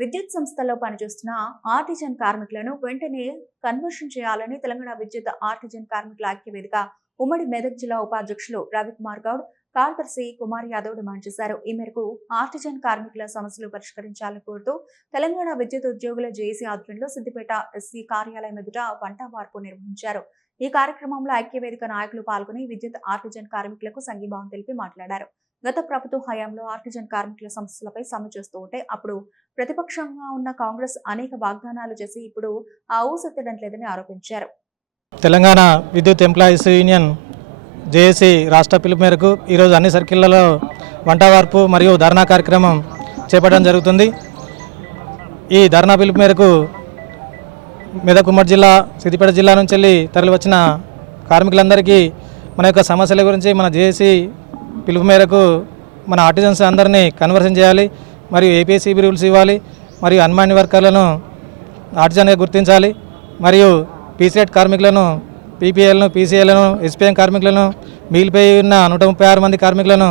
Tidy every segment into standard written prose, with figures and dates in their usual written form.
విద్యుత్ సంస్థల్లో పనిచేస్తున్న ఆర్టిజన్ కార్మికులను వెంటనే కన్వర్షన్ చేయాలని తెలంగాణ విద్యుత్ ఆర్టిజన్ కార్మికుల ఐక్యవేదిక ఉమ్మడి మెదక్ జిల్లా ఉపాధ్యక్షులు రవికుమార్ గౌడ్, కార్యదర్శి కుమార్ యాదవ్ డిమాండ్ చేశారు. ఈ మేరకు ఆర్టిజన్ కార్మికుల సమస్యలు పరిష్కరించాలని కోరుతూ తెలంగాణ విద్యుత్ ఉద్యోగుల జేఏసీ ఆధ్వర్యంలో సిద్దిపేట ఎస్సీ కార్యాలయం ఎదుట వంట వార్పు నిర్వహించారు. ఈ కార్యక్రమంలో ఐక్యవేదిక నాయకులు పాల్గొని విద్యుత్ ఆర్టిజన్ కార్మికులకు సంఘీభావం తెలిపి మాట్లాడారు. గత ప్రభుత్వ హయాంలో ఆర్టిజన్ కార్మికుల సమస్యలపై సమ్మె చేస్తూ ఉంటే అప్పుడు ప్రతిపక్షంగా ఉన్న కాంగ్రెస్ అనేక వాగ్దానాలు చేసి ఇప్పుడు ఆ ఊసెత్తడం లేదని ఆరోపించారు. తెలంగాణ విద్యుత్ ఎంప్లాయీస్ యూనియన్ జేఏసీ రాష్ట్ర పిలుపు మేరకు ఈరోజు అన్ని సర్కిళ్లలో వంటవార్పు మరియు ధర్నా కార్యక్రమం చేపట్టడం జరుగుతుంది. ఈ ధర్నా పిలుపు మేరకు మెదక్ ఉమ్మడి జిల్లా, సిద్దిపేట జిల్లా నుంచి వెళ్ళి తరలి వచ్చిన కార్మికులందరికీ మన యొక్క సమస్యల గురించి మన జేఏసీ పిలుపు మేరకు మన ఆర్టిజన్స్ అందరినీ కన్వర్షన్ చేయాలి, మరియు ఏపీసీబీ రూల్స్ ఇవ్వాలి, మరియు అన్మాన్య వర్కర్లను ఆర్టిజన్గా గుర్తించాలి, మరియు పీసీఎట్ కార్మికులను, పీపీఎల్ను, పీసీఎల్ను, ఎస్పీఎం కార్మికులను, మిగిలిపోయి ఉన్న 136 మంది కార్మికులను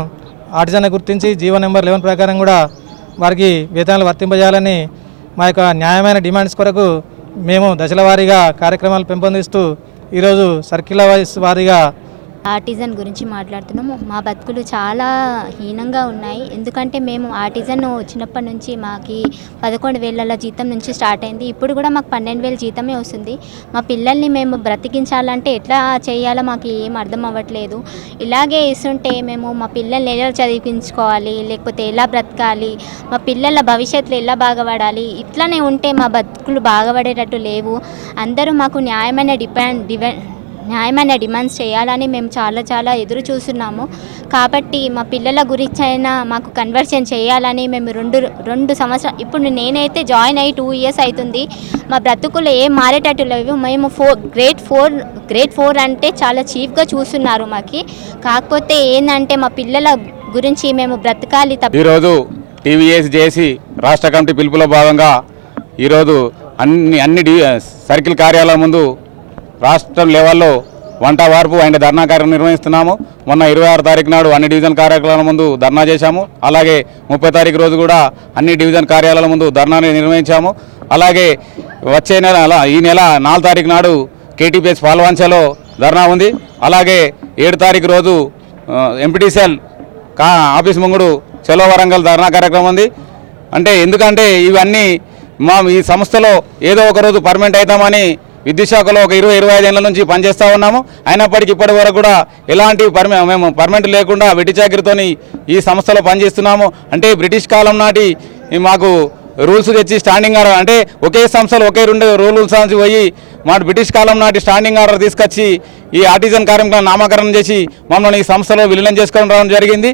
ఆర్టిజన్గా గుర్తించి జీవో నెంబర్ 11 ప్రకారం కూడా వారికి వేతనాలు వర్తింపజేయాలని మా యొక్క న్యాయమైన డిమాండ్స్ కొరకు మేము దశల వారీగా కార్యక్రమాలు పెంపొందిస్తూ ఈరోజు సర్కిల్ వైస్ వారీగా ఆర్టిజన్ గురించి మాట్లాడుతున్నాము. మా బతుకులు చాలా హీనంగా ఉన్నాయి. ఎందుకంటే మేము ఆర్టిజన్ వచ్చినప్పటి నుంచి మాకు 11,000 జీతం నుంచి స్టార్ట్ అయింది. ఇప్పుడు కూడా మాకు 12,000 జీతమే వస్తుంది. మా పిల్లల్ని మేము బ్రతికించాలంటే ఎట్లా చేయాలో మాకు ఏం అర్థం అవ్వట్లేదు. ఇలాగే ఇస్తుంటే మేము మా పిల్లల్ని ఎలా చదివించుకోవాలి, లేకపోతే ఎలా బ్రతకాలి, మా పిల్లల భవిష్యత్తులో ఎలా బాగుపడాలి, ఇట్లానే ఉంటే మా బతుకులు బాగుపడేటట్టు లేవు. అందరూ మాకు న్యాయమైన డిమాండ్స్ చేయాలని మేము చాలా ఎదురు చూస్తున్నాము. కాబట్టి మా పిల్లల గురించి అయినా మాకు కన్వర్షన్ చేయాలని మేము రెండు సంవత్సరాలు, ఇప్పుడు నేనైతే జాయిన్ అయ్యి 2 years అవుతుంది. మా బ్రతుకులు ఏం మారేటట్టు లేవు. మేము గ్రేడ్ 4 అంటే చాలా చీఫ్గా చూస్తున్నారు మాకు. కాకపోతే ఏంటంటే మా పిల్లల గురించి మేము బ్రతకాలి. ఈరోజు టీవీఎస్ జేఏసీ రాష్ట్ర కమిటీ పిలుపులో భాగంగా ఈరోజు అన్ని సర్కిల్ కార్యాలయం ముందు రాష్ట్రం లెవెల్లో వంట వార్పు అండ్ ధర్నా కార్యక్రమం నిర్వహిస్తున్నాము. మొన్న 26 తారీఖు నాడు అన్ని డివిజన్ కార్యాలయాల ముందు ధర్నా చేశాము. అలాగే 30 తారీఖు రోజు కూడా అన్ని డివిజన్ కార్యాలయాల ముందు ధర్నాని నిర్వహించాము. అలాగే వచ్చే నెల ఈ నెల 4 తారీఖు నాడు కేటీపీఎస్ పాల్వంచలో ధర్నా ఉంది. అలాగే 7 తారీఖు రోజు ఎంపీటీసీఎల్ ఆఫీస్ ముంగుడు చలో వరంగల్ ధర్నా కార్యక్రమం ఉంది. ఎందుకంటే ఇవన్నీ ఈ సంస్థలో ఏదో ఒక రోజు పర్మనెంట్ అవుతామని విద్యుత్ శాఖలో ఒక 20-25 ఏళ్ల నుంచి పనిచేస్తూ ఉన్నాము. అయినప్పటికీ ఇప్పటి వరకు కూడా ఎలాంటి మేము పర్మనెంట్ లేకుండా వెట్టి చాకరీతోని ఈ సంస్థలో పనిచేస్తున్నాము. బ్రిటిష్ కాలం నాటి మాకు రూల్స్ తెచ్చి స్టాండింగ్ ఆర్డర్, ఒకే సంస్థలు ఒకే 2 రూల్స్ నుంచి పోయి మా బ్రిటిష్ కాలం నాటి స్టాండింగ్ ఆర్డర్ తీసుకొచ్చి ఈ ఆర్టిజన్ కార్మికులను నామకరణం చేసి మమ్మల్ని ఈ సంస్థలో విలీనం చేసుకోవడం జరిగింది.